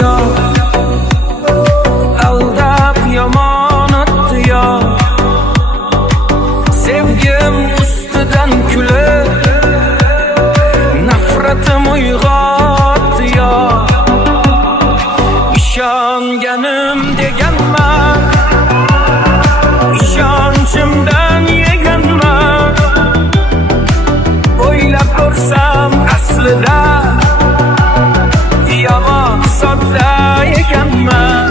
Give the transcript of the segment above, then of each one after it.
yo, aldab yomon o'tdi yo, sevgim ustidan kulib nafratim uyg'otdi yo. İşonganim deganman, ishonchimdan yeganman. O'ylab ko'rsam aslida yomon sodda ekanman.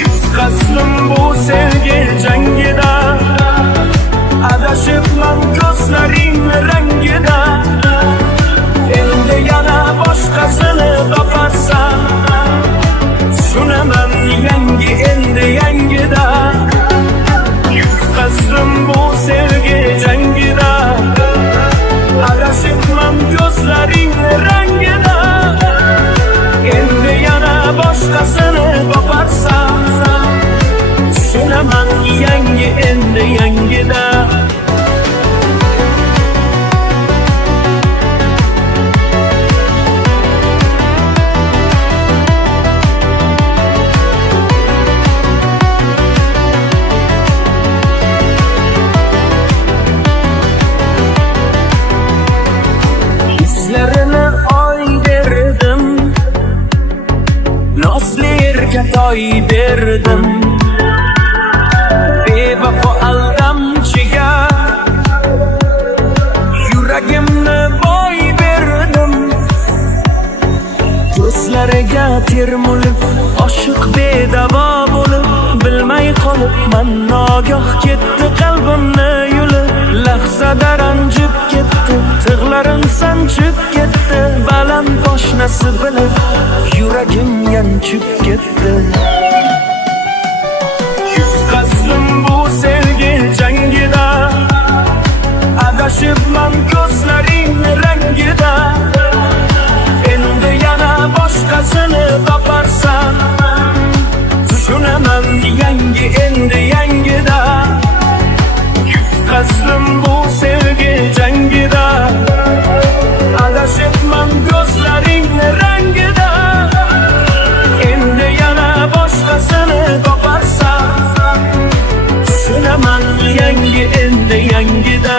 Yutqazdim bu sevgi jangida, adashibman ko'zlaring rangida. Endi yana boshqasini toparsam, tushunaman yangi endi yangida. Yutqazdim bu sevgi jangida, adashibman ko'zlaring rangida. Endi yana boshqasini toparsam, tushunaman yangi endi yangida. Hislerini oy derdim, nazli erga toy derdim. Bevafo aldamchiga yuragimni boy berdim. Ko'zlariga termulib, oshiq bedavo bo'lib, bilmay qolibman nogoh ketdi qalbimni yulib. Lahzada ranjib ketdi, tig'larim sanchib ketdi. Baland poshnasi bilib, yuragim yanchib ketdi. Yutqazdim bu sevgi jangida, adashibman ko'zlaring rangida. Endi yana boshqasini toparsam, tushunaman yangi endi yangida. Yutqazdim bu sevgi jangida, adashibman ko'zlaring rangida. Endi yana boshqasini toparsam, tushunaman yangi endi yangida.